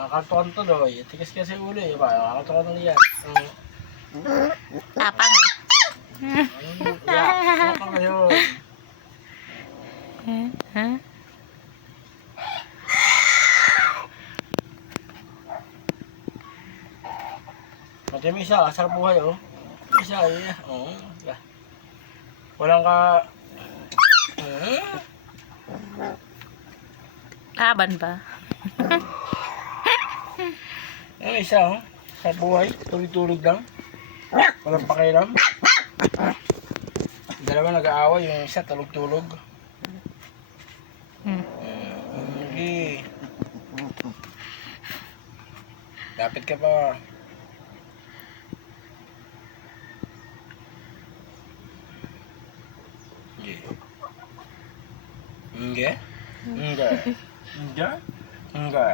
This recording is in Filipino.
Nakakanto doy. Tigas kasi ulo eh. Nakakanto niya. Tapang ah. Tapang ngayon. Pati may isa, sarap buhay oh. Isa, iya. Oo. Walang ka... Laban ba? Yung isa oh. Sarap buhay. Tulog-tulog lang. Walang pakialam. Dalawa nag-aaway. Yung isa tulog-tulog. Hindi. Lapit ka pa. Hindi. Hindi. Hindi. Hindi. Hindi.